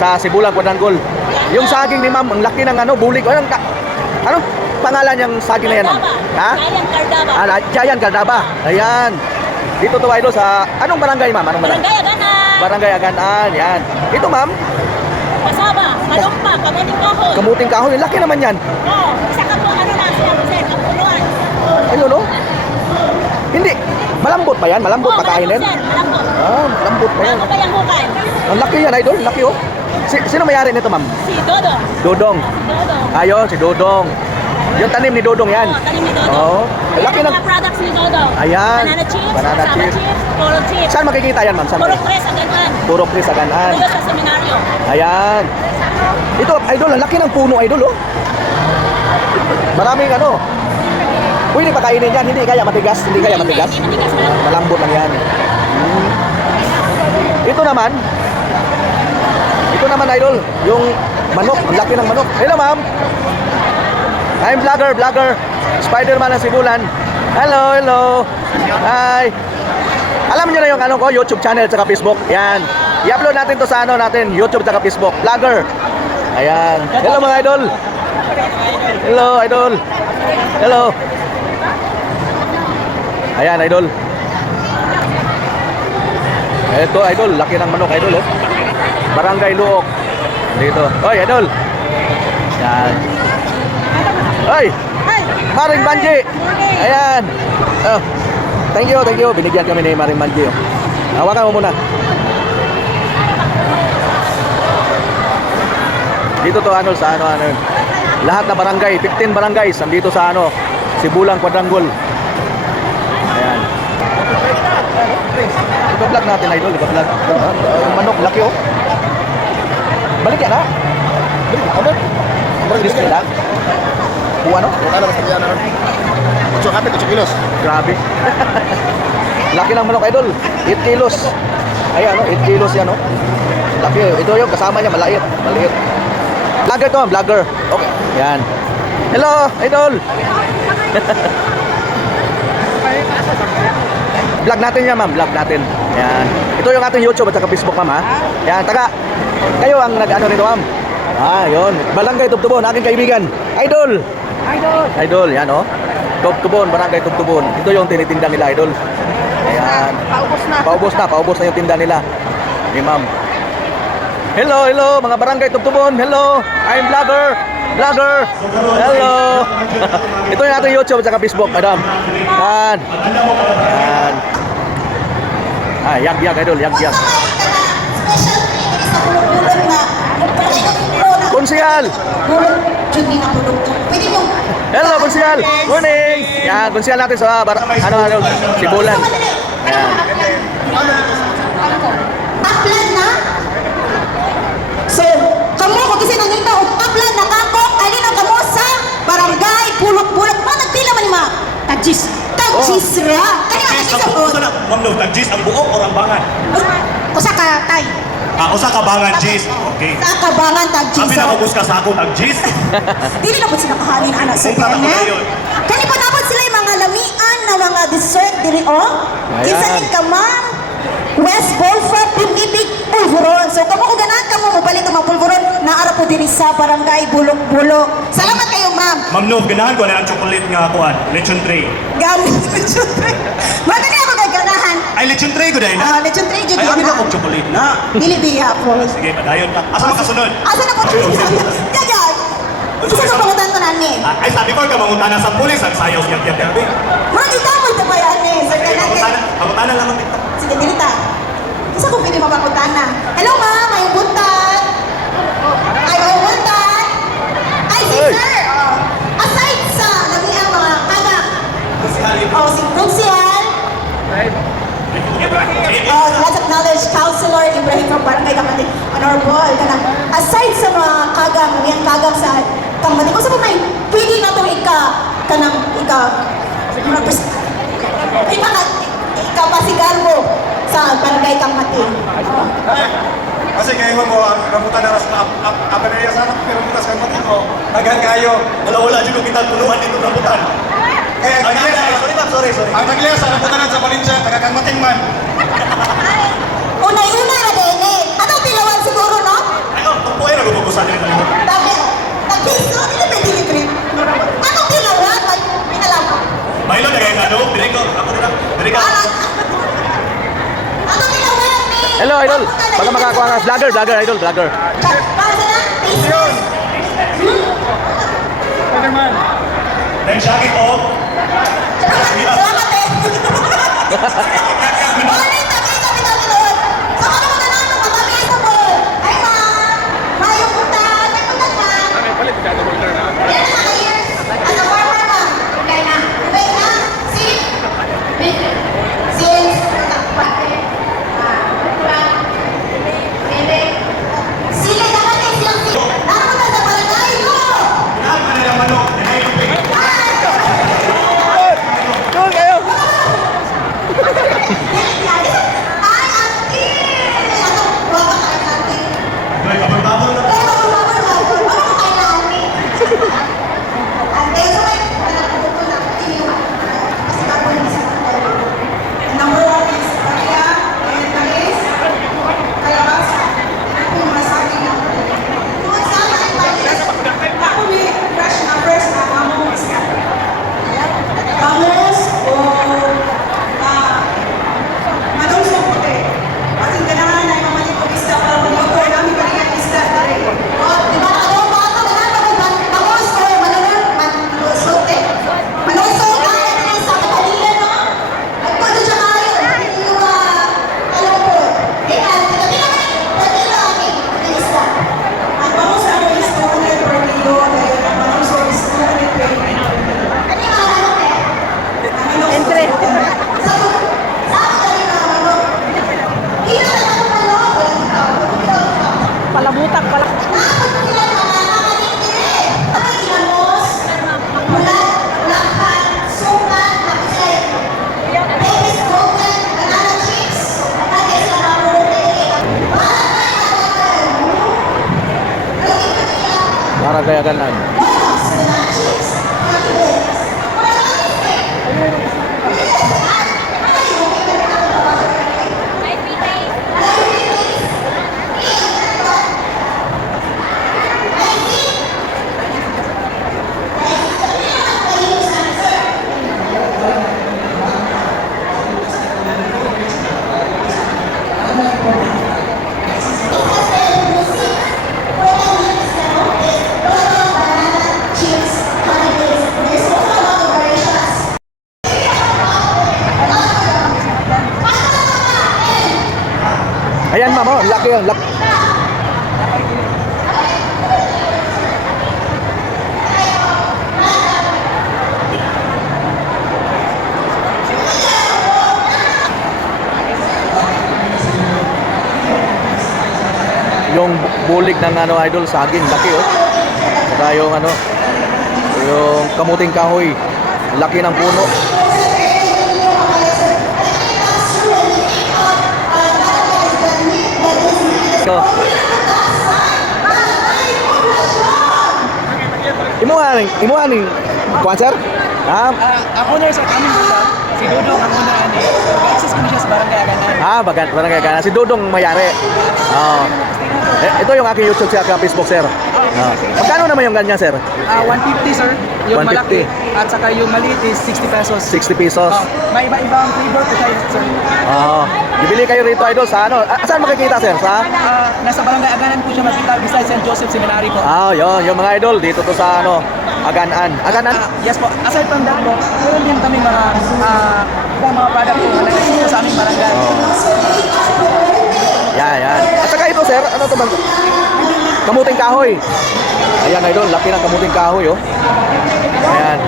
sa Sibulang Quadrangol. Yung saging ni ma'am, ang laki ng ano, bulig. Anong pangalan yung saging na yan, ma'am? Ha? Giant Cardaba. Giant Cardaba. Ayan. Dito to idol sa anong barangay, ma'am? Anong barangay? Barangay Aganan. Barangay Aganaan. Yan. Ito, ma'am, Pasaba. Kalumpa. Kamuting Kahoy. kamuting kahoy. Laki naman yan. Oo. Isa ka po ano na siya. Sir. Kapuluan. Ayun, no? Hindi. Malambot pa yan? Malambot pa kainin? Sir. Malambot. Malambot pa yan. Malambot pa yung hukay. Ang laki yan, idol. Laki, oh. Sino may-ari nito, ma'am? Si Dodong. Dodong. Si Dodong. Ayun, si Dodong. Yung tanim ni Dodong yan. Oo, tanim ni Dodong. Oo. Ayan Laki ang ng... mga products ni Dodong. Ayan. Banana chips. Banana Cassava chips. chips. Puro chips. Saan makikita yan, ma'am? Saan Puro makikita? tres Aganan. Puro Chris Aganaan. Dito sa seminaryo. Ayan. Ito, idol, ang laki ng puno, idol, oh. Maraming ano. Pwede pa kainin yan, hindi kaya matigas, hindi kaya matigas. Hindi matigas na. Malambot lang yan. Ito naman, idol, yung manok, ang laki ng manok. Hello, ma'am. I'm vlogger. Spider-Man ng Sibulan. Hello. Hi. Alam niyo na yung ano ko, YouTube channel at Facebook. Yan. I-upload natin to sa ano natin, YouTube at Facebook. Vlogger. Ayan. Hello mga idol. Hello, idol. Hello. Ayan, idol. Ito, idol. Laki ng manok, idol, oh. Barangay Luok. Dito. Oy, idol. Yan. Oy. Maring Banji. Ayan. Oh. Thank you. Binigyan kami ni Maring Banji. Oh. Hawakan mo muna. Dito to ano sa ano. Lahat na barangay, 15 barangays nandito sa ano, Sibulang Quadrangol. Ayan. Iba-vlog natin, idol, iba-vlog. Yung manok, laki, oh. Balik yan, ha? Balik. Balik display lang. Buwan, no? Ano ba sabihan na? 8 kilos. Grabe. Laki ng manok, idol. 8 kilos. Ayan, no? 8 kilos yan, no? Laki. Ito yung kasama niya, maliit. Vlogger to, vlogger. Okay. Yan. Hello, idol. Vlog natin yan, ma'am. Vlog natin. Yan. Ito yung ating YouTube at saka Facebook, ma'am, ha? Yan, kayo ang nag-ano nito, ma'am. Yun. Barangay Tubtubon, aking kaibigan. Idol. Yan, oh. Tubtubon, Barangay Tubtubon. Ito yung tinitinda nila, idol. Ayan. Paubos na yung tinda nila. Ni ma'am. Hello, mga Barangay Tubtubon. Hello. I'm vlogger. Hello. Ito yung ating YouTube at saka Facebook, madam. Yan. Yag, idol, yag. Konsyal. Hello, konsyal. Morning. Yan, konsyal natin sa Sibulan. Yan. Upland na? So, kamo ko kasi nangita og upland na kako, alin ang kamo sa barangay Pulok-Pulok. Nagpila man ma. Tagjis ra. Kani ang Tagjis ang buo na. Ma'am no, tagjis ang buo o rambangan? Usa ka tay. Usa ka bangan jis. Okay. Sa kabangan tagjis. Sabi na mabus ka sa ako tagjis. Dili na po sila kahalin anak sa Kumpara ko na kanya. yun. Kani pa dapat sila yung mga lamian na mga dessert diri oh. Kinsa Ayan. ni ka ma'am? West Beaufort Pumibig Pulveron. So kamo ko ganan kamo mobalik ka mga pulveron naara po diri sa barangay Bulok-Bulok. Salamat kayo ma'am. Ma'am no, ganahan ko na ang chocolate nga kuan, lechon tray. Gamit lechon tray. Madali ako gaganahan. Ay lechon tray ko dahil na. Lechon tray jud Ay yan. amin ako chocolate na. Dili biya po. Sige, padayon ka. Asa makasunod? Asa na po? Gagad. Gusto ko pangutan to nani. Ay sabi ko ka mangutana sa pulis ang sayaw siya tiyak tiyak. Mga kita mo ito ba yan eh. Sa kanan. Mangutana lang ang TikTok. Sige, dilita. Isa ko pwede mapakutan na. Hello ma'am, may buntan. Ay, may buntan. Ay, si sir. Aside sa lamiang mga kanak. Si Kunsihal. Let's acknowledge Councilor Ibrahim from Barangay Kamati. Honorable. Aside sa mga kagang, lamiang kagang sa Kamati, kung sa may pwede na itong ikapasigar mo sa Barangay Kamati. Kasi kayo mo, rambutan na ras na abanaya sana, pero rambutan sa kamati mo, nagan kayo. Wala dito kita tuluan dito rambutan. Kaya ang nagliya Sorry. ang nagliya sa rambutan sa Valencia, taga-kamating man. Unay-una na din eh. Atong tilawan siguro, no? idol. Baka makakuha ka. Vlogger, idol, vlogger. Para sa lang, taste. Then Shaggy po. Salamat eh. Morning, tabi doon. Sa ano mo na lang, matabi sa po. Ay ma'am, mayong punta. May punta ka. Yan na years. Ano farmer ma'am? Okay na. Wait na. Since. Sila naman eh, silang sila. Ako na sa barangay ko. Lahat pa nila manok. Doon kayo. Ay, ate! Ano? Wala ka kay ate. May kabang-tabang na. Wala ka kay ate. Ate, so may panaputo na iyo. Kasi bago yung isa ko. Number 1 is Maria, and is Kalabasa. Ako yung masabi na. Kung saan ay palis, ako may crush na first na among isda. Vamos o manong sa puti. Kasi ganahan na yung mamalik ko isda para mag-autor namin kanina isda dali. O, di ba ako ba ito? Ganahan pa kung bangos o manong sote. Manong sote ay sa kapalilan, no? Ay po, doon siya kayo. Hindi yung alam ko. Kaya, pwede lang aking isda. Ang bangos sa ako is 200 per kilo. Dahil ang manong sote is 220. Ano yung alam ko? Entre. Palabutak, pala. Para kaya ganan. Ayan ma'am, oh, laki yun. Laki. Yung bulig ng ano idol, saging, laki oh. Saka yung ano, yung kamuting kahoy, laki ng puno. So, imuhaning kuan sir? Ah, Ako na sa kanin ko sa si Dudong ang unaan eh. Access ko na siya sa barangay Aganan. barangay Gana. Si Dudong mayari. Oh. Ito yung aking YouTube sa Facebook sir. Magkano naman yung ganyan sir? 150 sir, yung 150. malaki. At saka yung maliit is 60 pesos. 60 pesos. May iba-ibang flavor po tayo sir. Bibili kayo rito idol sa ano? Saan makikita sir? Sa? Nasa barangay Aganan po siya makita beside St. Joseph Seminary po. Yun, yung mga idol dito to sa ano, Aganan. Aganan? Yes po, aside from that po, meron din kami mga ibang mga product po na nagsisimula sa aming barangay. Yan. At saka ito sir, ano to bang? Kamuting kahoy. Ayan idol, laki ng kamuting kahoy oh. Ayan.